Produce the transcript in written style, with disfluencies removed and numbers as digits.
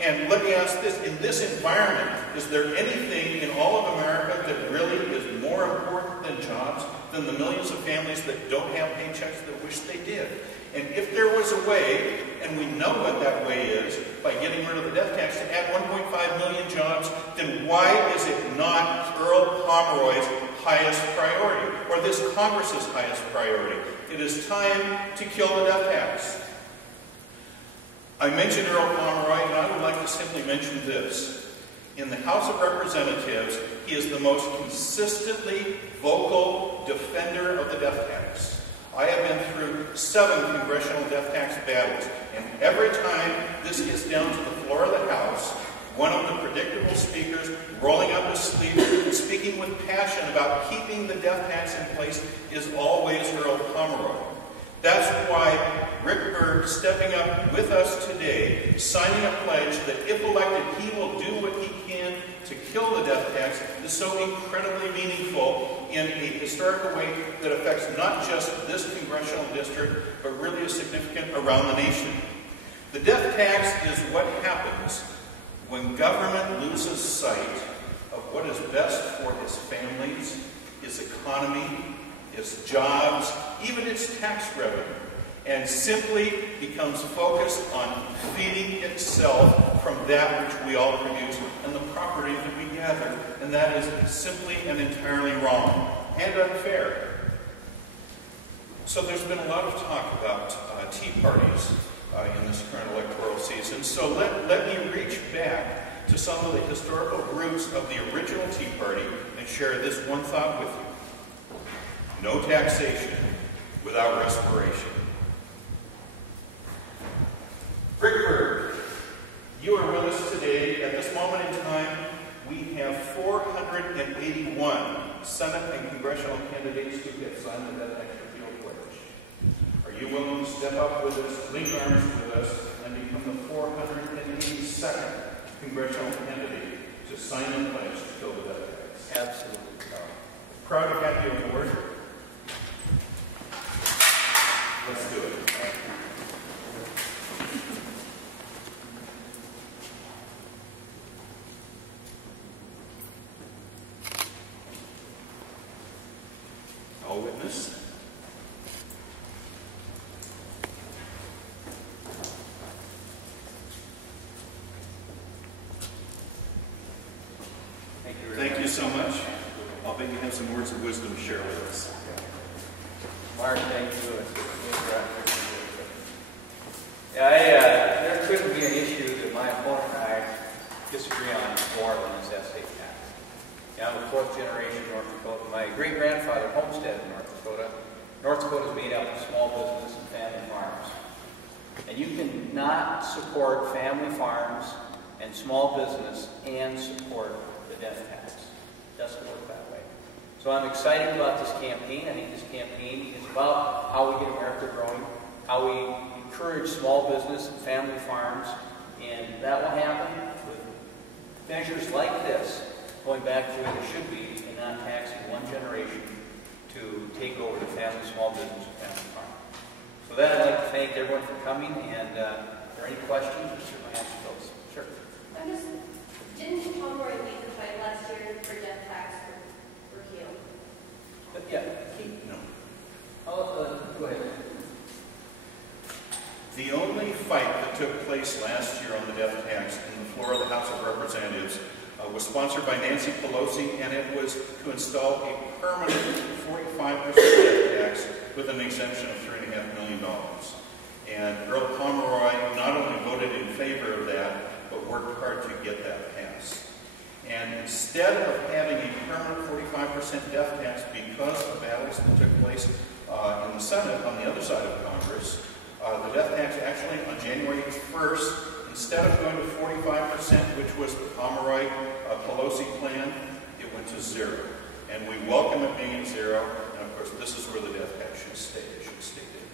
And let me ask this, in this environment, is there anything in all of America that really is more important than jobs, than the millions of families that don't have paychecks that wish they did? And if there was a way, and we know what that way is, by getting rid of the death tax to add 1.5 million jobs, then why is it not Earl Pomeroy's highest priority, or this Congress's highest priority? It is time to kill the death tax. I mentioned Earl Pomeroy, and I would like to simply mention this. In the House of Representatives, he is the most consistently vocal defender of the death tax. I have been through 7 congressional death tax battles, and every time this gets down to the floor of the House, one of the predictable speakers rolling up his sleeves and speaking with passion about keeping the death tax in place is always Earl Pomeroy. That's why Rick Berg, stepping up with us today, signing a pledge that if elected, he will do what he can to kill the death tax, is so incredibly meaningful in a historical way that affects not just this congressional district, but really is significant around the nation. The death tax is what happens when government loses sight of what is best for its families, its economy, its jobs, even its tax revenue, and simply becomes focused on feeding itself from that which we all produce and the property that we gather, and that is simply and entirely wrong and unfair. So there's been a lot of talk about tea parties in this current electoral season, so let me reach back to some of the historical roots of the original Tea Party and share this one thought with you. No taxation without respiration. Rick Berg, you are with us today. At this moment in time, we have 481 Senate and congressional candidates who have signed the death tax repeal pledge. Are you willing to step up with us, link arms with us, and become the 482nd congressional candidate to sign the pledge to kill the death tax? Absolutely. Proud to have you on board. Let's do it. All witness. Thank you so much. I'll bet you have some words of wisdom to share with us. Mark, thank you. There couldn't be an issue that my opponent and I disagree on more than this estate tax. I'm a 4th generation North Dakota. My great-grandfather homesteaded in North Dakota. North Dakota is made up of small business and family farms. And you cannot support family farms and small business and support the death tax. It doesn't work that way. So I'm excited about this campaign. I think this campaign is about how we get America growing, how we encourage small business and family farms, and that will happen with measures like this, going back to where they should be and not taxing one generation to take over the family, small business, and family farm. So that, I'd like to thank everyone for coming, and if there are any questions, we'll certainly answer those. Sure. Didn't Pomeroy lead the fight last year for death tax repeal? Yeah. No. Go ahead. The only fight that took place last year on the death tax in the floor of the House of Representatives was sponsored by Nancy Pelosi, and it was to install a permanent 45% death tax with an exemption of $3.5 million. And Earl Pomeroy not only voted in favor of that, but worked hard to get that passed. And instead of having a permanent 45% death tax because of battles that took place in the Senate on the other side of Congress, the death tax actually on January 1st, instead of going to 45%, which was the Pomeroy-Pelosi plan, it went to 0. And we welcome it being at 0, and of course this is where the death tax should stay. It should stay there.